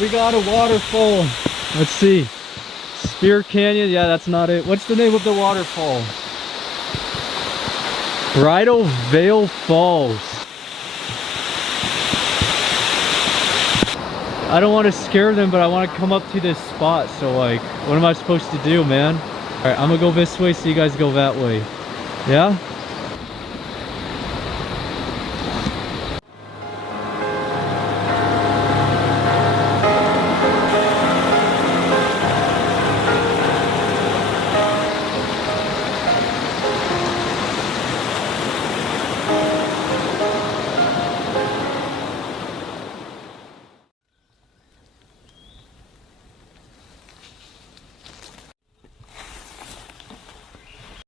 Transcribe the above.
We got a waterfall. Let's see. Spear Canyon. Yeah, that's not it. What's the name of the waterfall? Bridal Veil Falls. I don't want to scare them, but I want to come up to this spot. So like, what am I supposed to do, man? All right, I'm gonna go this way so you guys go that way. Yeah?